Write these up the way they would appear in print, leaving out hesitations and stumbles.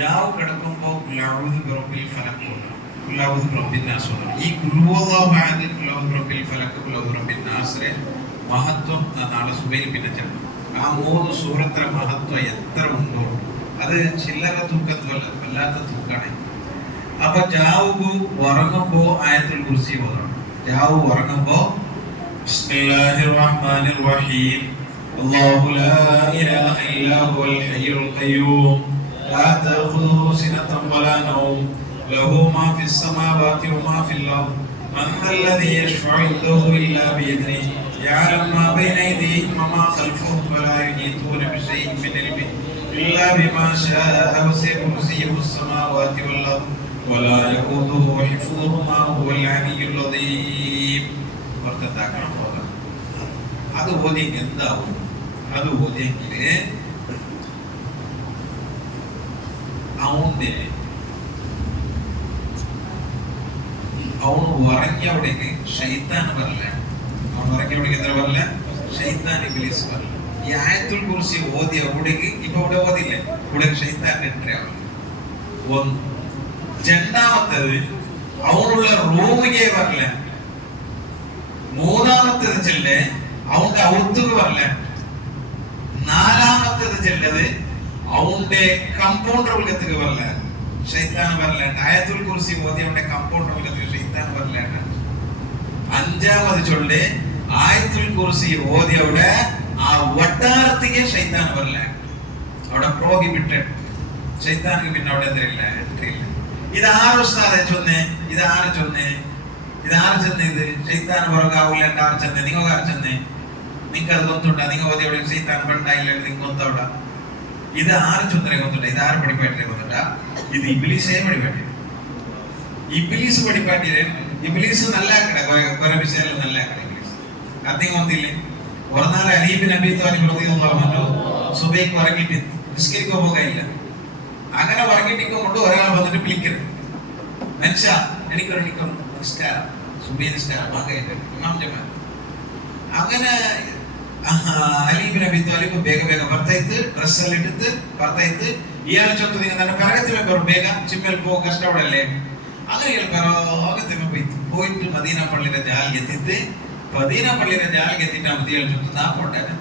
ജാവ് കിടക്കുമ്പോൾ കുല്ലാവുദ് ബിറബ്ബിൽ ഫലക് കൊണ്ടാണ്, കുല്ലാവുദ് ബിറബ്ബിൻ നാസ് കൊണ്ടാണ്. ഈ കുൽഹുവല്ലാഹു അഹദ്, കുല്ലാവുദ് ബിറബ്ബിൽ ഫലക്, കുല്ലാവുദ് ബിറബ്ബിൻ നാസിന്റെ മഹത്വം നാളെ സുബൈൽ പിന്നെ ചെല്ലണം. ആ 3 സൂറത്തിലെ മഹത്വം എത്ര ഉണ്ടോ അത് ചില്ലറ തൂക്കത്തുമല്ല, വല്ലാത്ത തൂക്കാണ്. അപ്പൊ ജാവ് ഉറങ്ങുമ്പോ ആയത്തുൽ കുർസി ഓതണം. ജാവ് ഉറങ്ങുമ്പോ ബിസ്മില്ലാഹിർ റഹ്മാനിർ റഹീം അല്ലാഹു ലാ ഇലാഹ ഇല്ലാ ഹുവൽ ഹയ്യുൽ ഖയ്യൂം ലാ തഖുദുഹു സിനത്തുൻ വലാ നൗം ലഹു മാ ഫിസ് സമാവാതി വമാ ഫിൽ അർദ് മൻ ദല്ലദീ യശ്ഫഉ ഇൻദഹു ഇല്ലാ ബിഇദ്നിഹി യഅലമു മാ ബൈന അയ്ദീഹിം വമാ ഖൽഫഹും വലാ യുഹീതൂന ബിശൈഇൻ മിൻ ഇൽമിഹി ഇല്ലാ ബിമാ ശാഅ വസിഅ കുർസിയ്യുഹുസ് സമാവാതി വൽ അർദ് വലാ യഊദുഹു ഹിഫ്ദുഹുമാ ഹുവൽ അലിയ്യുൽ അദീം. വർത്തതാക്കണം പോകാം. അത് ഓതി എന്താവും? അത് ഓതിയെങ്കിൽ അവന് ഉറങ്ങിയവിടേക്ക് ശൈത്താൻ വരില്ല. അവൻ ഉറങ്ങിയവിടേക്ക് എന്താ വരില്ല? ശൈത്താൻ ഇബ്ലീസ് വരില്ല. ഈ ആയത്തുൽ കുർസി ഓതി അവിടേക്ക് ഇപ്പൊ ഇവിടെ ഓതില്ലേ, ഇവിടെ ശൈത്താൻ എൻട്രി ആവില്ല. ഒന്ന്. രണ്ടാമത്തേത് അവനുള്ള റൂമിಗೆ വരില്ല. മൂന്നാമത്തേത് ചെല്ലേ അവന്റെ ഔത്തുക വരില്ല. നാലാമത്തേത് ചെല്ലത് അവന്റെ കമ്പൗണ്ടർ ഉലകത്തേക്ക് വരില്ല, ശൈത്താൻ വരില്ല. ആയത്തുൽ കുർസി ഓതി അവന്റെ കമ്പൗണ്ടർ ഉലകത്തേക്ക് ശൈത്താൻ വരില്ല. അഞ്ചാമത് ചൊല്ല് ആയത്തുൽ കുർസി ഓതി അവിടെ ആ വട്ടാരത്തേക്ക് ശൈത്താൻ വരില്ല. അവിടെ പ്രോഹിബിറ്റഡ്. ശൈത്താനിക്ക് പിന്നെ അവിടെ എന്തരില്ല, എൻട്രി ഇല്ല. ഇതാറ് ഉസ്താദെ ചൊന്നേ, ഇതാറ് ചൊന്നേ, ഇതാറ് ചെന്ന്, ഇത് ശൈത്താൻ പുറകാവൂല. ആറ് ചെന്നേ, നിങ്ങൾക്ക് ആറ് ചെന്നേ, നിങ്ങൾക്ക് അത് കൊന്നുണ്ടാ, നിങ്ങൾ ഓതി അവിടെ ശൈത്താൻ പണ്ടായില്ല, നിങ്ങൾ കൊന്തോടാ. ഇത് ആറ് ചൊന്നരെ കൊന്നുണ്ട, ഇതാറ് പഠിപ്പായിട്ടേ കൊന്നുണ്ട. ഇത് ഇബ്ലീസേ പഠിപ്പാട്ടി. ഇബ്ലീസ് പഠിപ്പാട്ടി. ഇബ്ലീസ് നല്ല കുറെ വിഷയം നല്ല ഇബ്ലീസ് അധികം വന്നില്ലേ. ഒരു നാൾ അലി ഇബ്നു അബീ ത്വാലിബ് റളിയല്ലാഹു അൻഹു സുബൈക്ക് ഉറങ്ങിയിട്ട് നിസ്കരിക്കാൻ പോകാനില്ല. അങ്ങനെ ഉറങ്ങിട്ടിക്കൊണ്ട് ഒരാൾ വന്നിട്ട് വിളിക്കരുത്, മനുഷ്യ എനിക്കൊരു നിസ്കാരം, സുബൈ നിസ്കാരം ആകെയുണ്ട് ഇമാം ജമാഅത്ത്. അങ്ങനെ അലി ഇബ്നു അബീ ത്വാലിബ് ಬೇಗ ಬರ್ತಾಯಿತ್ತು, ಡ್ರೆಸ್ ಎಲ್ಲ ಇಟ್ಟಿತ್ತು ಬರ್ತಾಯಿತ್ತು. ಇಯಾಳು ಚೊಂತದ ನನ್ನ ಪರಗತಿಮೆ ಬರು ಬೇಗ ಚಿಮ್ಮೆಲ್ ಪೋ ಕಷ್ಟಪಡಲ್ಲೇ. അങ്ങനെ പരഗതിമെ പോയിട്ട് മദീന പള്ളിയുടെ ജാലിಗೆ എത്തിയിട്ട് മദീന പള്ളിയുടെ ജാലിಗೆ എത്തിയിട്ട് ഇയാൾ ചൊന്തു നാ പോണ്ടേനെ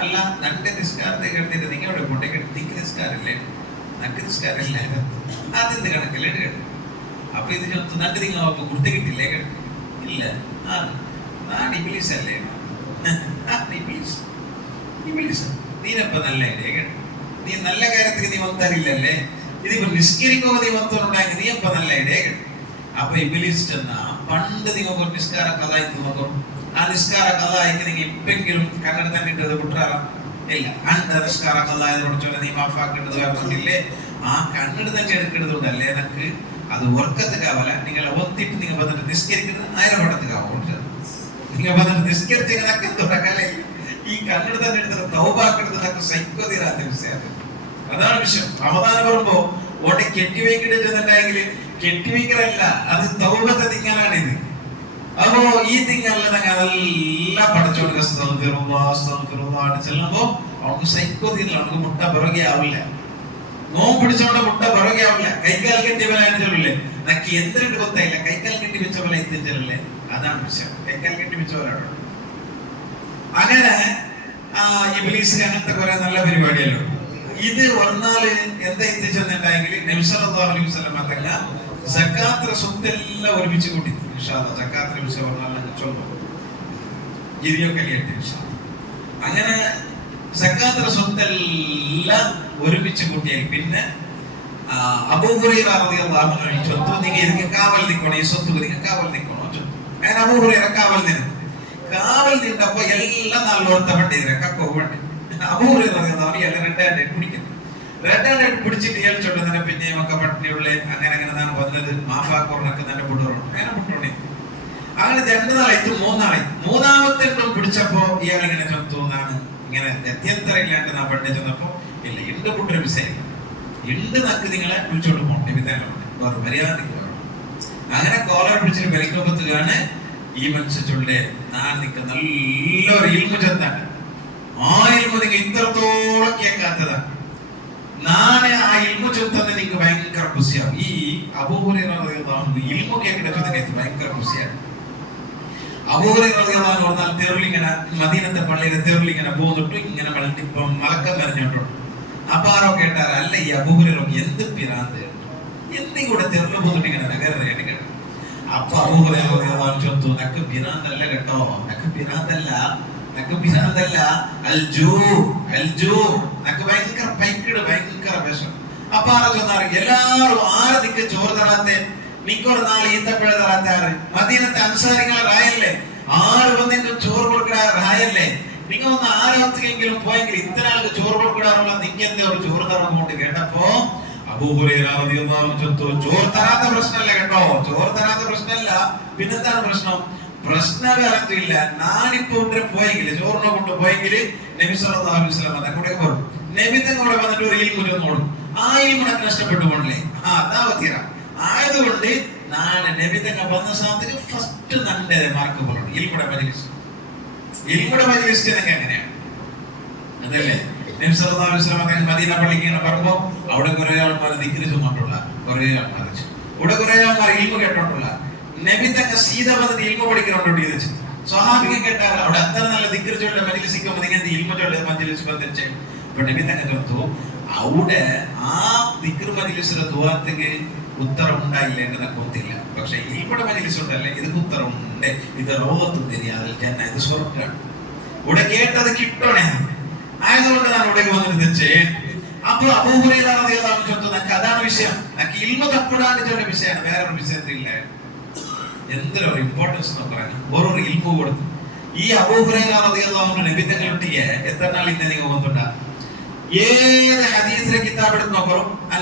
അല്ല നന്റെ നിസ്കാരത്തെ കിടന്നിട്ട് നിങ്ങൾ എവിടെ പോട്ടെ നിക്ക് നിസ്കാരമില്ലേ, നക്ക് നിസ്കാരമില്ല, അതെന്ത് കണക്കില്ലേ കേട്ടു. അപ്പൊ ഇത് ചൊന്തു നന്റെ നിങ്ങൾ കുർത്തി കിട്ടില്ലേ കേട്ടു. ഇല്ല, നാൻ ഇബ്ലീസ് അല്ലേ, നീനപ്പ നല്ല ഐഡിയ കേട്ടോ. നീ നല്ല കാര്യത്തിന് നീ വന്നറിയില്ലല്ലേ, ഇതിപ്പോ നിസ്കരിക്കുക നീ വന്നുണ്ടാക്കി നീ അപ്പ നല്ല ഐഡിയ കേട്ടോ. അപ്പൊ ഇബ്ലീസ് ചെന്നാ പണ്ട് നിങ്ങൾക്ക് ഒരു നിസ്കാര കഥായിക്ക് നോക്കും. ആ നിസ്കാര കഥായിക്ക് നിങ്ങൾ ഇപ്പെങ്കിലും കണ്ണട തന്നെ ഇട്ടത് കുട്ടാറാ ഇല്ല. അണ്ട നിസ്കാര കഥായത് പഠിച്ചോലെ നീ മാഫാക്കേണ്ടത് പറഞ്ഞില്ലേ. ആ കണ്ണെടു തന്നെ എടുക്കേണ്ടതുണ്ടല്ലേ എനക്ക് അത് ഉറക്കത്തുക്കാവല. നിങ്ങളെ ഒത്തിട്ട് നിങ്ങൾ വന്നിട്ട് നിസ്കരിക്കുന്നത് ആയിരപ്പടത്തുക്കാവും. നിങ്ങൾ വന്നിട്ട് നിസ്കരിച്ചെങ്കിൽ തുടക്കല്ലേ ഈ കണ്ണെടു തന്നെ എടുത്തത് തൗബാക്കെടുത്ത് സൈക്കോ തീരാത്ത വിഷയം. അതാണ് വിഷയം. റമദാൻ വരുമ്പോ ഓട്ടെ കെട്ടിവെക്കിട്ടുണ്ടെങ്കിൽ കെട്ടിവെക്കലല്ല, അത് തൗബത്തെ തിങ്ങലാണ് ഇത്. അപ്പോ ഈ തിങ്ങലിൽ അതെല്ലാം പഠിച്ചോണ്ട് ചെല്ലുമ്പോ അവർക്ക് സൈക്കോ തീരില്ല, അവർക്ക് മുട്ട പിറകെ ആവില്ല. നോമ്പ് പിടിച്ചോണ്ട് മുട്ട പിറകെ ആവില്ല. കൈക്കാൽ കെട്ടി വരാനില്ലേ, നക്ക് എന്തിട്ട് കൊത്തായില്ല, കൈക്കാൽ കെട്ടി വെച്ച പോലെ എത്തിച്ചല്ലേ. അതാണ് വിഷയം. കൈക്കാൽ കെട്ടി വെച്ച പോലാണ്. അങ്ങനെ ഇബ്ലീസിന് അങ്ങനത്തെ കുറെ നല്ല പരിപാടിയല്ലോ. ഇത് വന്നാല് എന്താ എത്തിച്ചെന്നുണ്ടെങ്കിൽ നബി സല്ലല്ലാഹു അലൈഹി വസല്ലം തങ്ങൾ സക്കാത്ത് സ്വത്തെല്ലാം ഒരുമിച്ച് കൂട്ടി. ഇൻഷാ അല്ലാഹ് സക്കാത്ത് വിഷയം പറഞ്ഞാൽ ചൊല്ലും ഇതിയൊക്കെ കേട്ട് ഇൻഷാ അല്ലാഹ്. അങ്ങനെ സക്കാത്ത് സ്വത്തെല്ലാം ഒരുമിച്ച് കൂട്ടിയാൽ പിന്നെ അബൂ ഹുറൈറ റളിയല്ലാഹു അൻഹു ചൊത്തു നിങ്ങൾ ഇതിക്ക് കാവൽ നിൽക്കണം, ഈ സ്വത്ത് നിങ്ങൾ കാവൽ നിൽക്കണം ചൊത്തു. അങ്ങനെ അബൂ ഹുറൈറ കാവൽ നിന്നു. കാവൽ നിന്നപ്പോ എല്ലാം നല്ല ഓർത്തപ്പെട്ടിരുന്ന കക്കോണ്ട് അബൂ ഹുറൈറ റളിയല്ലാഹു അൻഹു എല്ലാം റെഡ് ഹാൻഡ് പിടിക്കുന്നു. റെഡ് ഹാൻഡ് പിടിച്ചിട്ട് ഇയാൾ ചൊല്ലുന്ന പിന്നെ ഒക്കെ പട്ടിയുള്ള അങ്ങനെ അങ്ങനെ നാണ് വന്നത് മാഫാക്കോറിനൊക്കെ തന്നെ വിടുറോ അങ്ങനെ വിട്ടോണ്ടി. അങ്ങനെ 2 നാളായിട്ട് 3 നാളായി. മൂന്നാമത്തെ എണ്ണം പിടിച്ചപ്പോ ഇയാൾ ഇങ്ങനെ ചൊത്തുന്നാണ് ഇങ്ങനെ ഗത്യന്തരം ഇല്ലാണ്ട് നാ പണ്ടേ ചെന്നപ്പോ ഇല്ല ഇണ്ട് പുട്ടൊരു വിസരിക്കും ഇണ്ട് നക്ക് നിങ്ങളെ വിളിച്ചോണ്ട് പോകണ്ടേ വിധാനമുണ്ട് വേറെ മര്യാദ. അങ്ങനെ കോളർ പിടിച്ചിട്ട് പെരിക്കോപത്തുകാണ് ഈ മനുഷ്യരുടെ നാളെ നിൽക്ക നല്ലൊരു ഇൽമ ചെന്നാണ്. ആ ഇൽമ നിങ്ങൾ ഇത്രത്തോളം കേൾക്കാത്തതാണ്. നാളെ ആ ഇൽമു ചൊത്തുന്നത് എനിക്ക് ഭയങ്കര ഖുഷിയാണ്. ഈ അബൂ ഹുറൈറ റളിയല്ലാഹു അൻഹു ഇൽമു കേൾക്കുന്ന സമയത്ത് ഭയങ്കര ഖുഷിയാണ്. അബൂ ഹുറൈറ റളിയല്ലാഹു അൻഹു പറഞ്ഞാൽ തെരുളിങ്ങനെ മദീനത്തെ പള്ളിയിലെ തെരുളിങ്ങനെ പോന്നിട്ട് ഇങ്ങനെ ഇപ്പം മലക്കം വരഞ്ഞോട്ടുണ്ട്. അപ്പൊ ആരോ കേട്ടാൽ അല്ല ഈ അബൂ ഹുറൈറ എന്ത് പിരാന്ത് എന്തെങ്കിലും കൂടെ തെരുള് പോന്നിട്ട് ഇങ്ങനെ നഗരയാണ് കേട്ടോ. അപ്പൊ അബൂ ഹുറൈറ റളിയല്ലാഹു അൻഹു ചൊത്തു നക്ക് പിരാന്തല്ല കേട്ടോ, നക്ക് പിരാന്തല്ല നക്ക് ഭയങ്കര പൈക്കിട് ഭയങ്കര വിഷം. അപ്പൊ ആരോ ചൊന്നാറ് എല്ലാരും ആരെ നിക്ക് ചോറ് തരാത്തെ നിക്കൊരു നാല് ഈത്തപ്പഴ തരാത്ത ആറ് മദീനത്തെ അൻസാരികളെ റായല്ലേ ആറ് വന്നിട്ട് ചോറ് കൊടുക്കണ റായല്ലേ നിങ്ങൾ ഒന്ന് ആരാത്തെങ്കിലും പോയെങ്കിൽ ഇത്ര ആൾക്ക് ചോറ് കൊടുക്കാറുള്ള നിക്കെന്തേ ഒരു ചോറ് തറന്നുകൊണ്ട് കേട്ടപ്പോ അബൂ ഹുറൈറ റളിയല്ലാഹു അൻഹു ചൊത്തു ചോറ് തരാത്ത പ്രശ്നമല്ല കേട്ടോ, ചോറ് തരാത്ത പ്രശ്നമല്ല, പിന്നെന്താണ് പ്രശ്നം? പ്രശ്നമില്ല. ഞാനിപ്പോ പോയെങ്കിൽ ചോറിനെ കൊണ്ട് പോയെങ്കിൽ നബി സല്ലല്ലാഹു അലൈഹി വസല്ലം കൂടെ വരും. നബി തങ്ങളെ വന്നിട്ട് ഒരു ഇൽമു ചൊന്നോളും. ആ ഇൽമുനക്ക് നഷ്ടപ്പെട്ടുകൊണ്ടല്ലേ അതാവത്തീര ആയതുകൊണ്ട് നാളെ നബി തങ്ങൾ വന്ന സമയത്ത് ഫസ്റ്റ് നന്റെ മാർക്ക് പോലുണ്ട് ഇൽമുടെ മജ്‌ലിസ്. ഇൽമുടെ മജ്‌ലിസ് എങ്ങനെയാണ് അതല്ലേ? നബി സല്ലല്ലാഹു അലൈഹി വസല്ലം മദീന പള്ളിക്ക് ഇങ്ങനെ വരുമ്പോ അവിടെ കുറെ ആൾക്കാർ ദിക്റ് ചൊന്നിട്ടുള്ള, കുറെ ആൾക്കാർ ഇവിടെ കുറെ ആൾക്കാർ ഇൽമു കേട്ടോണ്ടുള്ള. നബി തങ്ങൾ സീത വന്നിട്ട് ഇൽമു പഠിക്കണോണ്ട് ചോദിച്ചു. സ്വഹാബിക്ക് കേട്ടാൽ അവിടെ അത്ര നല്ല ദിക്റ് ചൊല്ലുന്ന മജ്‌ലിസിക്ക് ഇങ്ങനത്തെ ഇൽമു ചൊല്ലുന്ന മജ്‌ലിസ് വന്നിട്ട് അപ്പൊ നബി തങ്ങൾ ചൊന്നു അവിടെ ആ ദിക്റ് മജ്‌ലിസിലെ ദുആക്ക് ഉത്തരം ഉണ്ടായില്ല എന്ന് കൊത്തില്ല. പക്ഷെ ഇൽമുടെ മജ്‌ലിസ് ഉണ്ടല്ലേ ഇതിന് ഉത്തരമുണ്ട്. ഇത് റൗളത്തുൽ ദുനിയാവിൽ ജന്ന, ഇത് സ്വർഗ്ഗമാണ്. ഇവിടെ കേട്ടത് കിട്ടണേ ആയതുകൊണ്ട് ഞാൻ ഇവിടെ വന്നിട്ട് തെച്ചേ. അപ്പൊ അബൂ ഹുറൈറ റളിയല്ലാഹു അൻഹു ചൊന്നു നക്ക് അതാണ് വിഷയം, നക്ക് ഇൽമു തപ്പുടാണ്ട് ചൊല്ല വിഷയമാണ്, വേറൊരു വിഷയത്തില്ല. എന്തൊരു ഇമ്പോർട്ടൻസ് നോക്കാൻ ഓരോ ഇൽമു കൊടുത്തു. ഈ അബൂ ഹുറൈറ റളിയല്ലാഹു അൻഹു നബി തങ്ങൾ കിട്ടിയ എത്ര നാൾ ഇന്ന് നിങ്ങൾ വന്നിട്ടുണ്ടാ? ഏത് ഹദീസിലെ കിതാബ് എടുത്ത് നോക്കൂ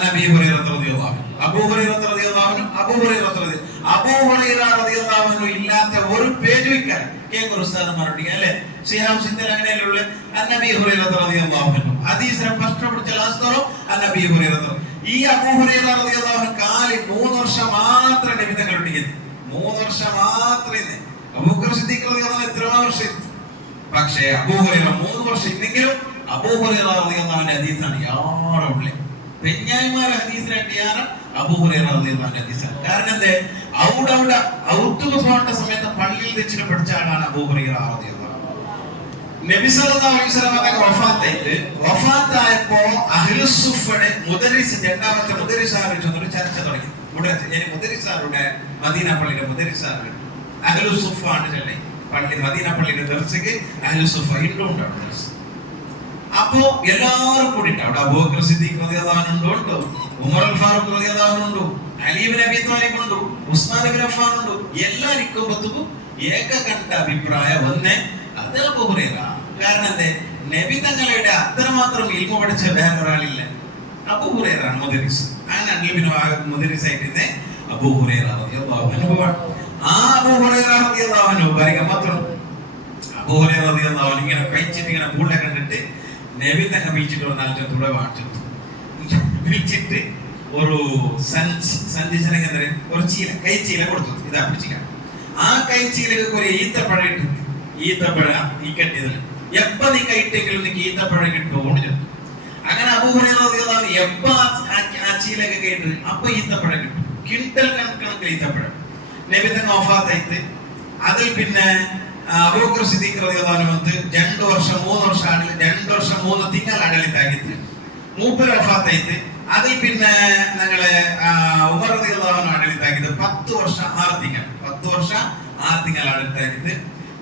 അബൂ ഹുറൈറ റളിയല്ലാഹു അൻഹു, അബൂ ഹുറൈറ റളിയല്ലാഹു അൻഹു, അബൂ ഹുറൈറ റളിയല്ലാഹു അൻഹു ഇല്ലാത്ത ഒരു പേജ് വെക്കാൻ കേൾക്കൊരു ഉസ്താദന്മാരുണ്ട് അല്ലേ? ശിഹാബ് സിദ്ദീഖ് അങ്ങനെയുള്ള അബൂ ഹുറൈറ റളിയല്ലാഹു അൻഹു ഹദീസിനെ ഫസ്റ്റ് പിടിച്ച ലാസ്റ്റോ അബൂ ഹുറൈറ. ഈ അബൂ ഹുറൈറ റളിയല്ലാഹു അൻഹു കാലി 3 വർഷം മാത്രം നബി തങ്ങൾ കിട്ടിയത്, 3 വർഷം മാത്രമേ. അബൂബക്കർ സിദ്ദീഖ് റളിയല്ലാഹു അൻഹു എത്ര വർഷം? പക്ഷേ അബൂ ഹുറൈറ 3 വർഷം ഇല്ലെങ്കിലും അബൂ ഹുറൈറ റളിയല്ലാഹു അൻഹു ഹദീസാണ് യാറുള്ളേ. പെഞ്ഞായിമാരെ ഹദീസിലായിട്ട് യാറ അബൂ ഹുറൈറ റളിയല്ലാഹു അൻഹു ഹദീസാണ്. കാരണം എന്തേ അവിടെ ഔത്തുക പോകേണ്ട സമയത്ത് പള്ളിയിൽ വെച്ചിട്ട് പഠിച്ച ആളാണ് അബൂ ഹുറൈറ റളിയല്ലാഹു അൻഹു. നബി സല്ലല്ലാഹു അലൈഹി വസല്ലം വഫാത്തായപ്പോ അഹ്ലുസ് സുഫ്ഫയുടെ മുദരിസ് രണ്ടാമത്തെ മുദരിസാരെ ചൊന്നൊരു ചർച്ച തുടങ്ങി. മുദരിസാരുടെ മദീന പള്ളിയുടെ മുദരിസാറ് അഹ്ലുസ് സുഫ്ഫ ആണ് ചെല്ലേ പള്ളി മദീന പള്ളിയുടെ ദർസക്ക് അഹ്ലുസ് സുഫ്ഫ ഇന്നും ഉണ്ടാവും. അപ്പോ എല്ലാവരും കൂടിയിട്ട് അവിടെ അബൂബക്കർ സിദ്ദീഖ് റളിയല്ലാഹു അൻഹു ഉണ്ട്, ഉമർ അൽ ഫാറൂഖ് റളിയല്ലാഹു അൻഹു ഉണ്ട്, അലി ഇബ്നു അബീ ത്വാലിബ് ഉണ്ട്, ഉസ്മാൻ ഇബ്നു അഫ്ഫാൻ ഉണ്ട്. എല്ലാവർക്കും ബത്തും ഏകകണ്ഠ അഭിപ്രായം വന്നേ അത് അബൂ ഹുറൈറ. കാരണം എന്തേ നബി തങ്ങളുടെ അത്രമാത്രം ഇൽമു പഠിച്ച വേറൊരാളില്ല, അബൂ ഹുറൈറ മുദരിസ്. അങ്ങനെ അൻലിബിന് മുദരിസ് ആയിട്ട് അബൂ ഹുറൈറ റളിയല്ലാഹു അൻഹു. ആ അബൂ ഹുറൈറ റളിയല്ലാഹു അൻഹു പറയുക മാത്രം അബൂ ഹുറൈറ റളിയല്ലാഹു അൻഹു ഇങ്ങനെ കഴിച്ചിട്ട് ഇങ്ങനെ പൂളെ കണ്ടിട്ട് നബി തങ്ങൾ വീച്ചിട്ട് വന്നാൽ തുടെ വാങ്ങിച്ചു വീച്ചിട്ട് ഒരു സഞ്ചിച്ചെങ്കിൽ ഒരു ചീല കൈച്ചീല കൊടുത്തു, ഇതാ പിടിച്ചിക്ക. ആ കൈച്ചീലക്ക് ഒരു ഈത്തപ്പഴം ഇട്ടു, ഈത്തപ്പഴ ഈ കെട്ടിയതിൽ എപ്പ നീ കൈട്ടെങ്കിലും നീക്ക് ഈത്തപ്പഴം കിട്ടുമോന്ന് ചെന്നു. അങ്ങനെ അബൂ ഹുറൈറ റളിയല്ലാഹു അൻഹു എപ്പ ആ ചീലൊക്കെ കേട്ട് അപ്പൊ ഈത്തപ്പഴം കിട്ടും, കിണ്ടൽ കണക്കിന് ഈത്തപ്പഴം. നബി തങ്ങൾ വഫാത്തായിട്ട് അതിൽ പിന്നെ അബൂബക്കർ സിദ്ദീഖ് റളിയല്ലാഹു അൻഹു 2 വർഷം 3 വർഷം 2 വർഷം 3 തിങ്കൾ ആടലിത്താക്കിയിട്ട് മൂപ്പര് വഫാത്തായിട്ട് അതിൽ പിന്നെ ഞങ്ങളെ ഉമർ റളിയല്ലാഹു അൻഹു ആടലിത്താക്കിയിട്ട് 10 വർഷം 6 തിങ്കൾ 10 വർഷം 6 തിങ്കൾ ആടലിത്താക്കിയിട്ട്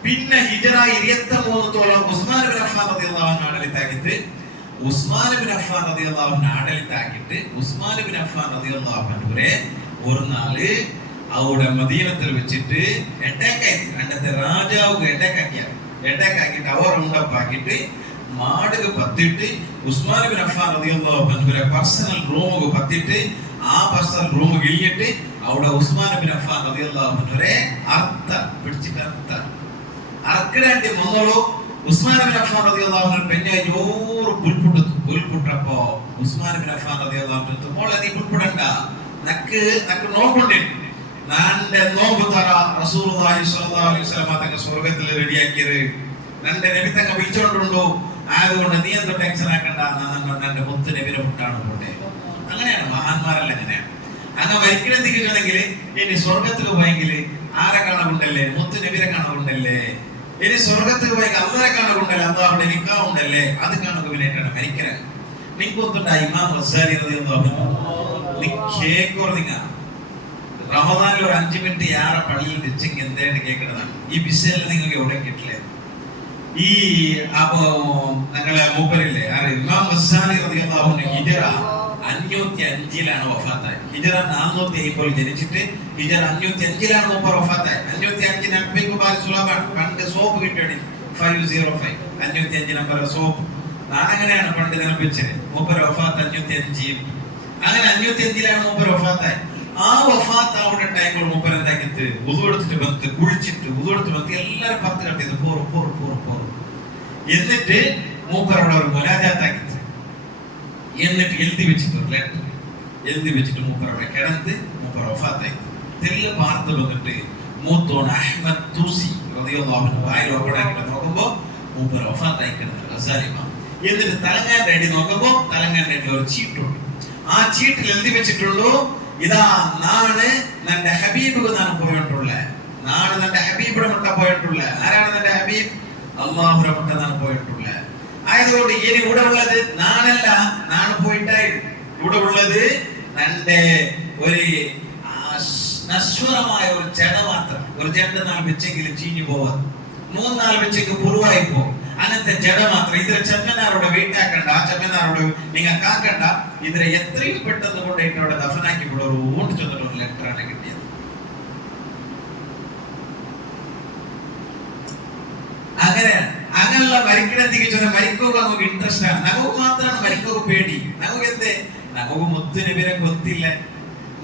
പിന്നെ ഹിജറ 23 ഉസ്മാൻ ഇബ്നു അഫ്ഫാൻ റളിയല്ലാഹു അൻഹു ആടലിത്താക്കിയിട്ട് ഉസ്മാൻ ഇബ്നു അഫ്ഫാൻ റളിയല്ലാഹു അൻഹു ആടലിത്താക്കിയിട്ട് ഉസ്മാൻ ഇബ്നു അഫ്ഫാൻ റളിയല്ലാഹു അൻഹുരെ ഒരു നാല് അവിടെ മദീനത്തിൽ വെച്ചിട്ട് എട്ടേക്കാക്കി അന്നത്തെ രാജാവ് എട്ടേക്കാക്കിയിട്ട് അവർ ഉണ്ടപ്പാക്കിയിട്ട് മാടുക പത്തിട്ട് ഉസ്മാൻ ഇബ്നു അഫ്ഫാൻ റളിയല്ലാഹു അൻഹുരെ പേഴ്സണൽ റൂമുക പത്തിട്ട് ആ പേഴ്സണൽ റൂം ഗില്ലിട്ട് അവിടെ ഉസ്മാൻ ഇബ്നു അഫ്ഫാൻ റളിയല്ലാഹു അൻഹുരെ അർത്ഥ പിടിച്ചിട്ട് അർക്കടാണ്ടി മുന്നോളൂ ഉസ്മാൻ ഇബ്നു അഫ്ഫാൻ റളിയല്ലാഹു അൻഹു പെഞ്ഞായി ജോറ് പുൽപുട്ടപ്പോ ഉസ്മാൻ ഇബ്നു അഫ്ഫാൻ റളിയല്ലാഹു അൻഹു മോളെ നീ പുൽപുടണ്ട നക്ക് നോക്കുണ്ടേ നന്റെ നോമ്പ് തറ റസൂലുള്ളാഹി സ്വല്ലല്ലാഹു അലൈഹി വസല്ലം തങ്ങൾ സ്വർഗ്ഗത്തിൽ റെഡിയാക്കിയത് നന്റെ നബി തങ്ങൾ വിളിച്ചോണ്ടുണ്ടോ അതുകൊണ്ട് നീ എന്തോ ടെൻഷൻ ആക്കണ്ട, എന്റെ മുത്ത് നബിനെ മുട്ടാണ് പോട്ടെ. അങ്ങനെയാണ് മഹാന്മാരെല്ലാം അങ്ങനെയാണ്. അങ്ങ് മരിക്കണെന്ത് കിട്ടണമെങ്കിൽ ഇനി സ്വർഗത്തിൽ പോയെങ്കിൽ ആരെ കാണുന്നുണ്ടല്ലേ? മുത്ത് നബിനെ കാണുന്നുണ്ടല്ലേ? ഇനി സ്വർഗത്തിൽ പോയെങ്കിൽ അള്ളരെ കാണുന്നുണ്ടല്ലേ? അള്ളാഹുടെ നിക്കാവുണ്ടല്ലേ? അത് കാണുക വേണ്ടിയിട്ടാണ് മരിക്കണേ. നിങ്ങൊത്തുണ്ട ഇമാം ഗസാലി റളിയല്ലാഹു അൻഹു നിങ്ങ റമദാനിൽ ഒരു 5 മിനിറ്റ് യാറെ പള്ളിയിൽ വെച്ചെങ്കിൽ എന്തായിട്ട് കേൾക്കുന്നതാണ്. ഈ വിഷയം നിങ്ങൾക്ക് എവിടെ കിട്ടില്ല. ഈ അപ്പോ ഞങ്ങളെ മൂപ്പരില്ലേ ഇമാം ഗസാലി റളിയല്ലാഹു അൻഹു ഹിജറ 505 വഫാത്തായത്. ഹിജറ 470 ജനിച്ചിട്ട് ഹിജറ 505 മൂപ്പർ വഫാത്തായത്. 505 നബിക്ക് ബാൽ സുലഭാണ്. പണ്ട് സോപ്പ് കിട്ടിയത് 505 505 നമ്പർ സോപ്പ്. അങ്ങനെയാണ് പണ്ട് നിർമ്മിച്ചത്. മൂപ്പർ വഫാത്ത് 505. അങ്ങനെ 505 മൂപ്പർ വഫാത്തായി. ആ വഫാത്താവുന്ന ടൈമിൽ മൂപ്പർ എന്താക്കിട്ട് വുളു എടുത്തിട്ട് വന്ന് കുളിച്ചിട്ട് വുളു എടുത്ത് വന്ന് എല്ലാരും പത്ത് കട്ടിയത് പോറ് എന്നിട്ട് മൂപ്പരോട് ഒരു മുനാജാത്താക്കി എന്നിട്ട് എഴുതി വെച്ചിട്ട് ഒരു ലെറ്റർ എഴുതി വെച്ചിട്ട് മൂപ്പറവിടെ കിടന്ന് മൂപ്പർ വഫാത്തായി. തെല്ല് പാർത്ത് വന്നിട്ട് മൂത്തോൺ അഹ്മദ് തൂസി റളിയല്ലാഹു അൻഹു വായിൽ ഓപ്പണാക്കിട്ട് നോക്കുമ്പോ മൂപ്പർ വഫാത്തായി കിടന്നത് ഗസാലി ഇമാം. എന്നിട്ട് തലങ്ങാന്റെ അടി നോക്കുമ്പോ തലങ്ങാന്റെ അടി ഒരു ചീട്ടുണ്ട്. ആ ചീട്ടിൽ എഴുതി വെച്ചിട്ടുള്ളൂ, ഇതാ നാണ് നിന്റെ ഹബീബ് നാണ് പോയിട്ടുള്ള, നാണ് നിന്റെ ഹബീബിടെ മുട്ട പോയിട്ടുള്ള. ആരാണ് നിന്റെ ഹബീബ്? അള്ളാഹുടെ മുട്ട നാണ് പോയിട്ടുള്ള. ആയതുകൊണ്ട് ഇനി ഇവിടെ ഉള്ളത് നാണല്ല, നാണ് പോയിട്ടായി. ഇവിടെ ഉള്ളത് തന്റെ ഒരു നശ്വരമായ ഒരു ജട മാത്രം. ഒരു ജണ്ട് നാൾ വെച്ചെങ്കിലും ചീഞ്ഞു പോവാ, 3 നാൾ വെച്ചെങ്കിൽ പുറവായി പോകും. അങ്ങനത്തെ ജഡ മാത്രം. ഇതിലെ ചെമ്മനാരോട് വീട്ടാക്കണ്ട, ആ ചെമ്മനാരോട് നിങ്ങൾ കാക്കണ്ട. ഇതിലെ എത്രയും പെട്ടെന്ന് കൊണ്ടിട്ട് അവിടെ ദഫനാക്കി കൂടെ ഒരു ഊണ്ട് ചെന്നിട്ട് ഒരു ലെറ്ററാണ് കിട്ടിയത്. അങ്ങനെയാണ്. അങ്ങനെയുള്ള മരിക്കണെന്തിക്ക് ചെന്ന മരിക്കുക നമുക്ക് ഇൻട്രസ്റ്റ് ആണ്. നമുക്ക് മാത്രമാണ് മരിക്കുക പേടി. നമുക്ക് എന്തേ? നമുക്ക് മുത്ത് നബിനെ കൊത്തില്ല,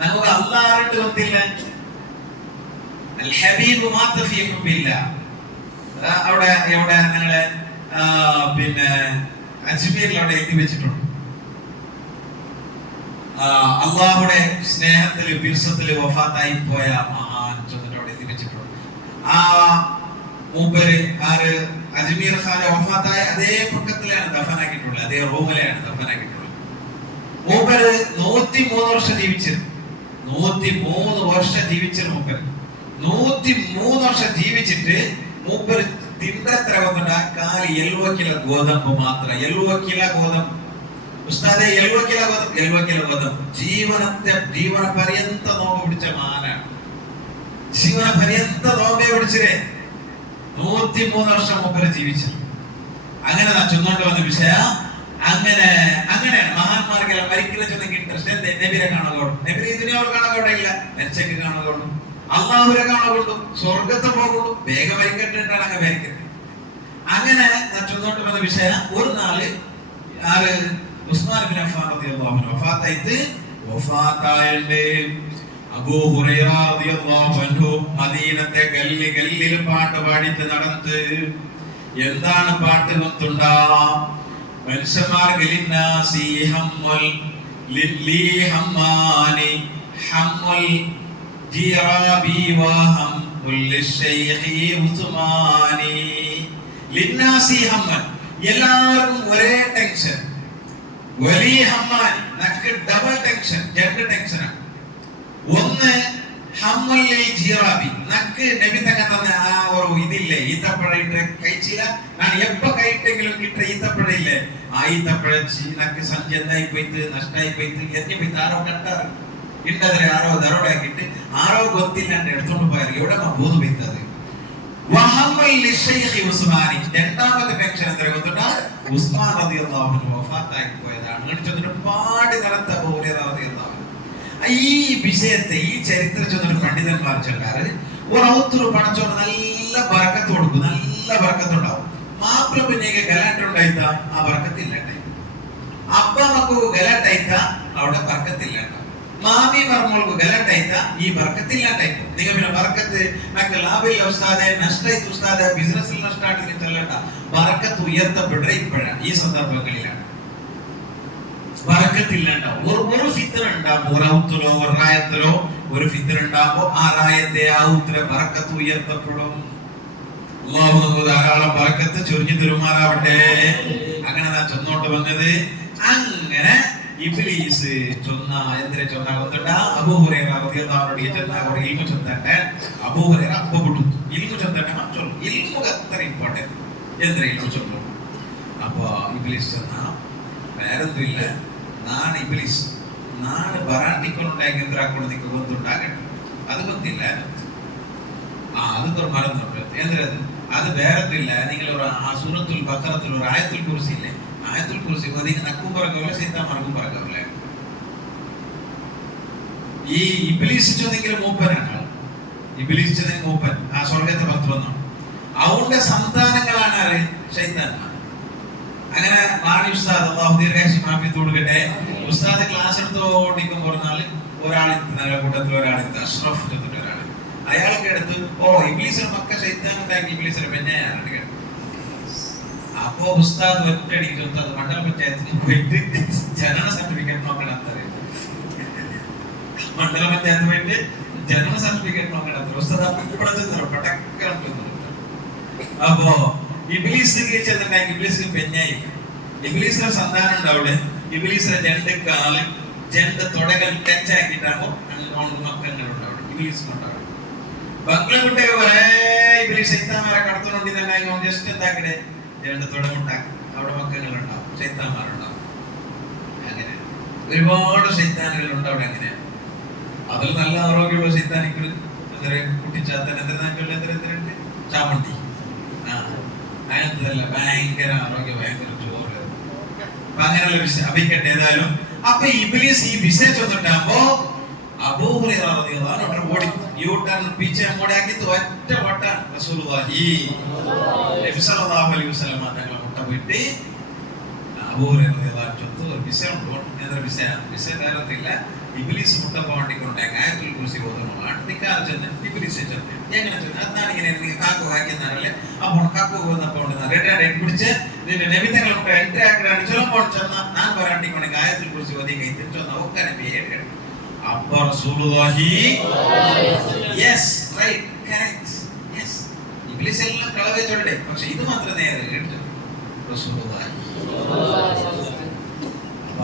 നമുക്ക് അല്ലാഹുവിനെ കൊത്തില്ല. അൽ ഹബീബ് മാതഫിയില്ല. അവിടെ എവിടെ ഞങ്ങളെ പിന്നെ അജ്മീറിൽ അവിടെ എഴുതി വെച്ചിട്ടുണ്ട്. അള്ളാഹുടെ സ്നേഹത്തില് ബിർസത്തില് വഫാത്തായി പോയ മഹാൻ ചെന്നിട്ട് അവിടെ എഴുതി വെച്ചിട്ടുണ്ട്. ആ മൂപ്പര് ആര് അജ്മീർ ഖാൻ വഫാത്തായ അതേ പക്കത്തിലാണ് ദഫനാക്കിയിട്ടുള്ളത്, അതേ റൂമിലാണ് ദഫനാക്കിയിട്ടുള്ളത്. മൂപ്പര് 103 വർഷം ജീവിച്ചത്. 103 വർഷം ജീവിച്ചത് മൂപ്പര്. 103 വർഷം ജീവിച്ചിട്ട് മൂപ്പര് തിണ്ടത്ര വന്നിട്ട് ആ കാല് 70 കിലോ ഗോതമ്പ് മാത്രം. 70 കിലോ ഗോതമ്പ് ഉസ്താദെ, 70 കിലോ ഗോതമ്പ്, 70 കിലോ ഗോതമ്പ്. ജീവന പര്യന്ത നോമ്പ് പിടിച്ച മാനാണ്. ജീവന പര്യന്ത നോമ്പേ പിടിച്ചേ. 103 വർഷം മൂപ്പര് ജീവിച്ചു. അങ്ങനെ ചൊന്നോണ്ട് വന്ന വിഷയം. അങ്ങനെ മഹാന്മാർക്കെല്ലാം മരിക്കുന്ന ചെന്നെങ്കിൽ ഇൻട്രസ്റ്റ് എന്തേ? നബിരെ കാണുകയുള്ളൂ. നബിരെ ഇതിനെ അവർ കാണുകയില്ല, മരിച്ചെങ്കിൽ കാണുകയുള്ളൂ. അള്ളാഹുരെ കാണുള്ളൂ, സ്വർഗത്ത് പോകുള്ളൂ. വേഗം മരിക്കട്ടിട്ടാണ് അങ്ങ് മരിക്കുന്നത്. അങ്ങനെ ചൊന്നോട്ട് വന്ന വിഷയം. ഒരു നാള് ആര് ഉസ്മാൻ ബിൻ അഫ്ഫാൻ റളിയല്ലാഹു അൻഹു വഫാത്തായിട്ട് അബൂ ഹുറൈറ റളിയല്ലാഹു അൻഹു മദീനത്തെ ഗല്ലിൽ പാട്ട് പാടിയിട്ട് നടന്ന്. എന്താണ് പാട്ട് കൊണ്ടുണ്ടാ? മനുഷ്യന്മാർക്ക് ലിന്നാസി ഹമ്മുൽ ലില്ലി ഹമ്മാനി ഹമ്മുൽ ജിറാബി വഹമ്മുൽ ലിശൈഖി ഉസ്മാനി. ലിന്നാസി ഹമ്മൻ, എല്ലാവർക്കും ഒരേ ടെൻഷൻ. വലിയ ഹമ്മാനി, നക്ക് ഡബിൾ ടെൻഷൻ, രണ്ട് ടെൻഷനാണ്. ഒന്ന് ഹമ്മുൽ ജിറാബി, നക്ക് നബി തങ്ങ തന്ന ആ ഒരു ഇതില്ലേ, ഈത്തപ്പഴ ഇട്ട് കഴിച്ചില്ല. ഞാൻ എപ്പ കഴിട്ടെങ്കിലും കിട്ട ഈത്തപ്പഴ ഇല്ലേ, ആ ഈത്തപ്പഴ നക്ക് സഞ്ചി എന്തായി പോയിട്ട് നഷ്ടായി പോയിട്ട് എത്തി പോയിട്ട് ആരോ കണ്ടാറ് ഇണ്ടതിൽ ആരോ ദരോടാക്കിട്ട് ആരോ ಗೊತ್ತಿല്ലാണ്ട് എടുത്തോണ്ട് പോയാൽ എവിടെ ബോധ പോയിത്തത്. രണ്ടാമത്തെ ടെൻഷൻ എന്താ ಗೊತ್ತುಂಟಾ? ഉസ്മാൻ റളിയല്ലാഹു അൻഹു വഫാത്തായി പോയതാണ്. എന്നിട്ട് പാടി നടത്ത ഈ വിഷയത്തെ, ഈ ചരിത്രം ചെന്നിട്ട് പണ്ഡിതന്മാർ ചൊല്ലാറ് ഒരൗത്തുരു പണച്ചോണ്ട് നല്ല ബർക്കത്ത് കൊടുക്കും, നല്ല ബർക്കത്തുണ്ടാവും. മാപ്പിള പിന്നേക്ക് ഗലാട്ടുണ്ടായിത്ത ആ ബർക്കത്തില്ലട്ടെ. അപ്പ മക്കൾക്ക് ഗലാട്ടായിത്ത അവിടെ ബർക്കത്തില്ലട്ട. മാമി മർമോൾക്ക് ഗലാട്ടായിത്ത ഈ ബർക്കത്തില്ലാട്ടായിപ്പോ. നിങ്ങൾ പിന്നെ ബർക്കത്ത് നമുക്ക് ലാഭില്ല ഉസ്താദെ, നഷ്ടായിട്ട് ഉസ്താദെ, ബിസിനസ്സിൽ നഷ്ടായിട്ട് ചെല്ലട്ട. ബർക്കത്ത് ഉയർത്തപ്പെട്ട ഇപ്പോഴാണ്, ഈ സന്ദർഭങ്ങളിലാണ്. ബർക്കത്തില്ലാണ്ടാവും. ഒരു ഫിത്ന ഉണ്ടാകുമ്പോ, ഒരു ഔത്തിലോ ഒരു റായത്തിലോ ഒരു ഫിത്ന ഉണ്ടാകുമ്പോ ആ റായത്തെ ആ ഔത്തിലെ ബർക്കത്ത് ഉയർത്തപ്പെടും. അള്ളാഹു നമുക്ക് ധാരാളം ബറക്കത്ത് ചൊരിഞ്ഞു തരുമാറാവട്ടെ. അങ്ങനെ നാ ചൊന്നോട്ട് വന്നത്. അങ്ങനെ ഇബ്ലീസ് ചൊന്ന എന്തിനെ ചൊന്ന കൊണ്ടിട്ട അബൂ ഹുറൈറ റളിയല്ലാഹു അൻഹു ചൊന്ന ഒരു ഇൽമു ചൊന്നട്ടെ. അബൂ ഹുറൈറ അപ്പപ്പെട്ടു ഇൽമു ചൊന്നട്ടെ മറ്റൊരു ഇൽമു അത്ര ഇമ്പോർട്ടന്റ് എന്തിനെ ഇൽമു ചൊന്നു. അപ്പൊ ഇബ്ലീസ് ചൊന്ന വേറൊന്നുമില്ല, നാണ് ഇബ്ലീസ് നാണ് ബറാണ്ടിക്കൊണ്ടുണ്ടാക്കി എന്തിനാക്കൊണ്ട് നിൽക്കുക കൊണ്ടുണ്ടാകട്ടെ. അത് ಗೊತ್ತಿಲ್ಲ. അതൊക്കെ മറന്നുണ്ട്. എന്തിനത് അത് വേറൊന്നുമില്ല. നിങ്ങൾ ആ സൂറത്തുൽ ബഖറത്തിൽ ഒരു ആയത്തുൽ കുർസി ഇല്ലേ, ആയത്തുൽ കുർസി അതിന് നക്കും പറക്കാവില്ല, സൈത്താന്മാർക്കും പറക്കാവില്ല. ഈ ഇബ്ലീസ് ചെന്നെങ്കിലും മൂപ്പനാണ്. ഇബ്ലീസ് ചെന്നെങ്കിൽ മൂപ്പൻ ആ സ്വർഗത്തെ പത്ത് വന്നു. അവന്റെ സന്താനങ്ങളാണ് ആര്? ശൈത്താന്മാർ. അങ്ങനെ മാണി ഉസ്താദ് അല്ലാഹു ദീർഘായുസ്സും ആഫിയത്തും കൊടുക്കട്ടെ. ഉസ്താദ് ക്ലാസ് എടുത്തോണ്ടിരിക്കും പറഞ്ഞാൽ ഒരാളിന്റെ കൂട്ടത്തിൽ ഒരാളിന്റെ അഷ്റഫ് ചെന്നിട്ട് ഒരാൾ അയാൾക്ക് എടുത്ത് ഇബ്ലീസിന്റെ മക്ക ശൈത്താനുണ്ടാക്കി ഇബ്ലീസിന്റെ പെണ്ണയാണ് കേട്ടു. അപ്പോ ഉസ്താദ് ഒറ്റടിക്ക് ഉസ്താദ് മണ്ഡല പഞ്ചായത്തിൽ പോയിട്ട് ജനന സർട്ടിഫിക്കറ്റ് നോക്കണം. മണ്ഡല പഞ്ചായത്ത് പോയിട്ട് ജനന സർട്ടിഫിക്കറ്റ് നോക്കണം. ഉസ്താദ് പടക്കം. അപ്പോ ഇബ്ലീസ് ചെന്നിട്ടുണ്ടെങ്കിൽ ഇബ്ലീസിന് പെഞ്ഞായി ഇബ്ലീസിന്റെ സന്താനം ഉണ്ടാവിടെ. ഇബ്ലീസിന്റെ രണ്ട് കാല് രണ്ട് തുടകൾ ടച്ച് ആക്കിയിട്ടാകുമ്പോ മക്കളുണ്ടാവും. ഇബ്ലീസിനുണ്ടാവും. ബംഗ്ലക്കുട്ടെ ഒരേ ഇബ്ലീസ് ശൈത്താന്മാരെ കടത്തുന്നുണ്ടെന്നുണ്ടെങ്കിൽ ജസ്റ്റ് എന്താക്കട്ടെ രണ്ട് തുടമുണ്ടാക്കും. അവിടെ മക്കളുണ്ടാവും, ശൈത്താന്മാരുണ്ടാവും. അങ്ങനെ ഒരുപാട് ശൈത്താനുകളുണ്ട് അവിടെ. അങ്ങനെ അതിൽ നല്ല ആരോഗ്യമുള്ള ശൈത്താനിക്കൾ കുട്ടിച്ചാത്തൻ എന്തിനുണ്ട് ചാമണ്ടി അങ്ങനത്തതല്ല, ഭയങ്കര ആരോഗ്യ ഭയങ്കര ചോറ് അങ്ങനെയുള്ള വിഷയം അഭിക്കട്ടെ. ഏതായാലും അപ്പൊ ഇബ്ലീസ് ഈ വിഷയം ചൊന്നിട്ടാകുമ്പോ അബൂ ഹുറൈറ റളിയല്ലാഹു അൻഹു ഓടി യൂട്ടേൺ പീछे മോടാക്കിട്ട് ഒറ്റ ഓട്ടം റസൂലുള്ളാഹി നബി സല്ലല്ലാഹു അലൈഹി വസല്ലം തങ്ങളെ മുട്ട പോയിട്ട് അബൂ ഹുറൈറ റളിയല്ലാഹു അൻഹു ഒരു വിഷയം ഉണ്ട്. വിഷയം നേരത്തില്ല. ഇബ്ലീസ് മുട്ട പോകണ്ടിക്കൊണ്ട് ആയത്തുൽ കുർസി ഓതുന്നതാണ്. നിക്കാർ ചെന്ന് ഇബ്ലീസ് ചെന്ന് എങ്ങനെ ചെന്ന് അതാണ് ഇങ്ങനെ കാക്കു വായിക്കുന്നതല്ലേ. അപ്പോൾ കാക്കു വന്നപ്പോൾ റെഡ് പിടിച്ച് നിന്റെ നബിതങ്ങളെ മുട്ട എൻട്രി ആക്കിയാണ് ചൊല്ലുമ്പോൾ ചെന്ന ഞാൻ പറയാണ്ടിക്കൊണ്ടെങ്കിൽ ആയത്തുൽ കുർസി ഓതി കൈ തിരിച്ചൊന്ന ഒക്കെ നബി കേട്ടു. അപ്പൊ റസൂലുള്ളാഹി യെസ് റൈറ്റ് കറക്റ്റ് യെസ് ഇബ്ലീസ് എല്ലാം കളവേ ചൊല്ലേ, പക്ഷെ ഇത് മാത്രം നേരെ കേട്ടു റസൂലുള്ളാഹി.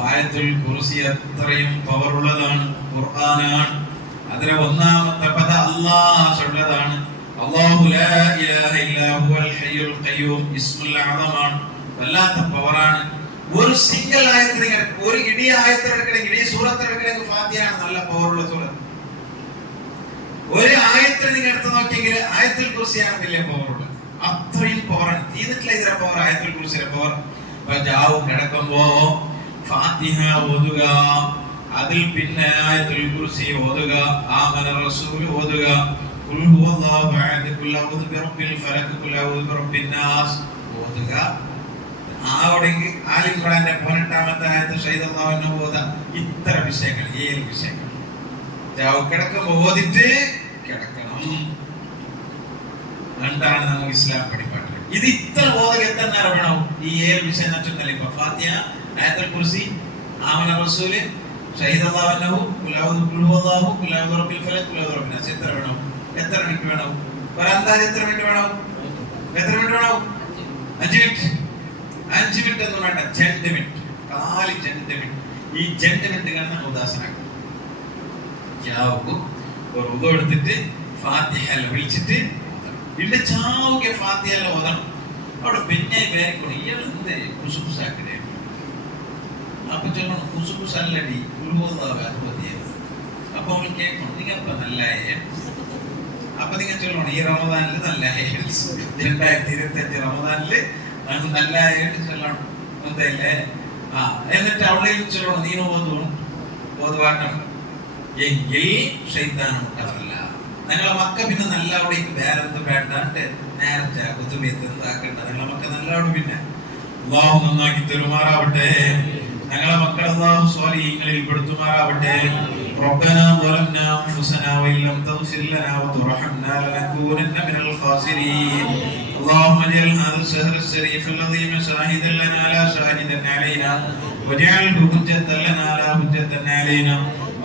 ആയത്തുൽ കുർസി അത്രയും പവറുള്ളതാണ്, ഖുർആനാണ്. അതിലെ ഒന്നാമത്തെ പദ അല്ലാഹ് ചൊല്ലതാണ്. അല്ലാഹു ലാ ഇലാഹ ഇല്ലാ ഹുവൽ ഹയ്യുൽ ഖയ്യൂം ഇസ്മുൽ അഅ്ളമാണ്. വല്ലാത്ത പവറാണ്. ഒരു സിംഗിൾ ആയത്തിൽ ഒരു ഇടി ആയത്തിലെടുക്കണമെങ്കിൽ ഇടി സൂറത്തിലെടുക്കണമെങ്കിൽ ഫാത്തിഹയാണ് നല്ല പവറുള്ള സൂറത്ത്. ഒരു ആയത്തിൽ നിങ്ങൾ എടുത്ത് നോക്കിയെങ്കിൽ ആയത്തുൽ കുർസിയാണ് വലിയ പവറുള്ളത്. അത്രയും പവറാണ്. തീർന്നിട്ടില്ല ഇതിലെ പവർ, ആയത്തുൽ കുർസിയുടെ പവർ. ജാവു കിടക്കുമ്പോ ഫാത്തിഹ ഓതുക, അതിൽ പിന്നെ ആയത്തുൽ കുർസി ഓതുക, ആമന റസൂൽ ഓതുക, ഖുൽ ഹുവല്ലാഹു അഹദ്, ഖുൽ അഊദു ബിറബ്ബിൽ ഫലക്, ഖുൽ അഊദു ബിറബ്ബിൻ നാസ് ഓതുക. ആവടെങ്കിൽ ആൽ ഇംറാന്റെ 18ാമത്തെ ആയത്ത് ഷഹീദല്ലാഹു അൻഹു ഓത. ഇത്ര വിഷയങ്ങൾ, 7 വിഷയങ്ങൾ ജാവു കിടക്കുമ്പോൾ ഓതിട്ട് കിടക്കണം. രണ്ടാണ് നമുക്ക് ഇസ്ലാം പഠിപ്പാട്ട്. ഇത് ഇത്ര ഓതുക എത്ര നേരം വേണം? ഈ 7 വിഷയം നട്ടുന്നല്ല. ഇപ്പൊ ഫാത്തിഹ, ആയത്തുൽ കുർസി, ആമന റസൂൽ, ഷഹീദല്ലാഹു അൻഹു, ഖുൽ അഊദു ബിറബ്ബില്ലാഹു, ഖുൽ അഊദു ബിറബ്ബിൽ ഫലക്, ഖുൽ അഊദു ബിറബ്ബിൻ നാസ്. എത്ര വേണം? എത്ര മിനിറ്റ് വേണം? ഒരു അന്താജ് എത്ര മിനിറ്റ് വേണം? എത്ര മിനിറ്റ് വേണം? 5 മിനിറ്റ്. 5 മിനിറ്റ് എന്ന് വേണ്ട, 2 മിനിറ്റ്. 2 മിനിറ്റ്. ഈ 2 മിനിറ്റ് കാണാൻ ഉദാസനാക്കും. ഒരു ഉദ എടുത്തിട്ട് ഫാത്തിഹ വിളിച്ചിട്ട് ഇവിടെ ചാവുക ഫാത്തിഹ ഓതണം. അവിടെ പിന്നെ പേരിക്കണം ഇയാൾ എന്ത് കുസുകുസാക്കണേ. അപ്പൊ ചൊല്ലണം കുസുകുസല്ലടി ഉൾവോതാവാതിയത്. അപ്പൊ അവൾ കേൾക്കണം നിങ്ങപ്പ നല്ലായേ. അപ്പൊ നിങ്ങൾ ചൊല്ലണം ഈ റമദാനില് നല്ലായ 2025 റമദാനില് നല്ലായ ചൊല്ലണം എന്തല്ലേ. എന്നിട്ട് അവളെ ചൊല്ലണം നീನು ഓതുവാട്ടം എങ്കിൽ ശൈത്താൻ ഉണ്ടാവില്ല. നിങ്ങളെ മക്ക പിന്നെ നല്ല അവിടെ വേറെന്ത് വേണ്ടാണ്ട് നേരത്തെ കുത്തുബിയത്ത് എന്താക്കണ്ട. നിങ്ങളെ മക്ക നല്ല അവിടെ പിന്നെ അല്ലാഹു നന്നാക്കി തരുമാറാവട്ടെ. ഞങ്ങളെ മക്കൾ അല്ലാഹു സ്വാലിഹീങ്ങളിൽ പെടുത്തുമാറാവട്ടെ. ربنا ظلمنا أنفسنا وإن لم تغفر لنا وترحمنا لنكونن من الخاسرين. اللهم اجعل هذا الشهر الشريف العظيم شاهدا لنا لا شاهدا علينا واجعله حجة لنا لا حجة علينا.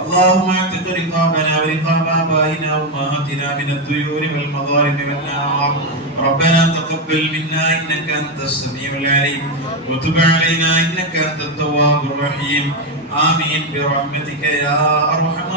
اللهم اعتق رقابنا ورقاب آبائنا وأمهاتنا من الديون والمظالم والنار. ربنا تقبل منا إنك أنت السميع العليم وتب علينا إنك أنت التواب الرحيم. آمين برحمتك يا أرحم